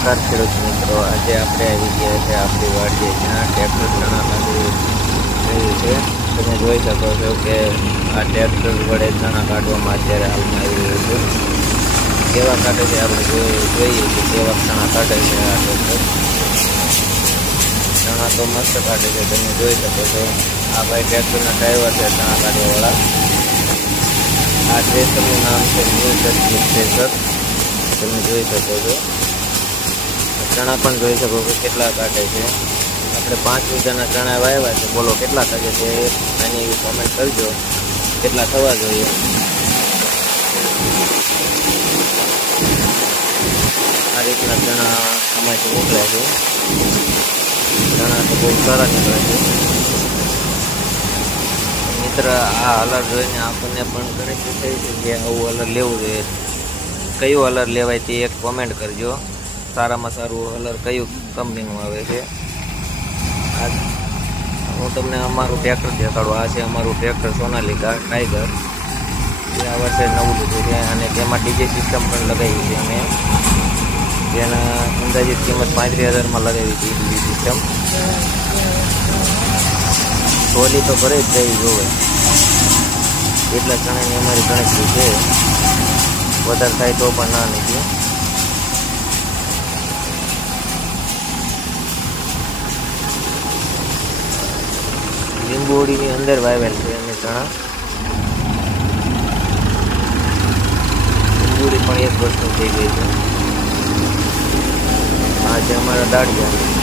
નમસ્કાર ખેડૂત મિત્રો, આજે આપણે આવી ગયા છે આપણી વાડીએ જ્યાં ટ્રેક્ટર ચણા કાઢી રહ્યું છે. તમે જોઈ શકો છો કે આ ટ્રેક્ટર વડે ચણા કાઢવામાં અત્યારે હાલમાં આવી રહ્યું છે. કેવા કાઢે છે આપણે જોઈએ કે કેવા ચણા કાઢે છે આ ટ્રેક્ટર. ચણા તો મસ્ત કાઢે છે, તમે જોઈ શકો છો. આ ભાઈ ટ્રેક્ટરના ડ્રાઈવર છે ચણા કાઢવાવાળા. આ ટ્રેક્ટરનું નામ છે ન્યૂ સર્કિટ ટ્રેક્ટર. તમે જોઈ શકો છો. ચણા પણ જોઈ શકો કે કેટલા કાઢે છે. આપણે 5 વીઘાના ચણા વાવ્યા છે. બોલો કેટલા કાઢે છે એની એવી કોમેન્ટ કરજો, કેટલા થવા જોઈએ. આ રીતના ચણા આમાંથી નીકળે છે. ચણા તો બહુ સારા નીકળે છે મિત્ર. આ હલર જોઈને આપણને પણ ઘણી થઈ છે કે આવું હલર લેવું જોઈએ. કયું હલર લેવાય તે એક કોમેન્ટ કરજો. સારામાં સારું હલર કયું કંપનીનું આવે છે. હું તમને અમારું ટ્રેક્ટર દેખાડું. આ છે અમારું ટ્રેક્ટર સોનાલિકા ટાઈગર. જે આ વર્ષે નવું લીધું છે અને તેમાં ડીજે સિસ્ટમ પણ લગાવી છે અમે. જેના અંદાજિત કિંમત 35,000માં લગાવી હતી ડીજે સિસ્ટમ. ટોલી તો ભરે જ જઈ જોવે એટલા ચણાની અમારી ગણતરી છે. વધારે થાય તો પણ ના નીકળે. લીંબોડીની અંદર વાવેલ છે અને ચણા. લીંબોડી પણ 1 વર્ષનું થઈ ગઈ છે. આ છે અમારા દાળિયા.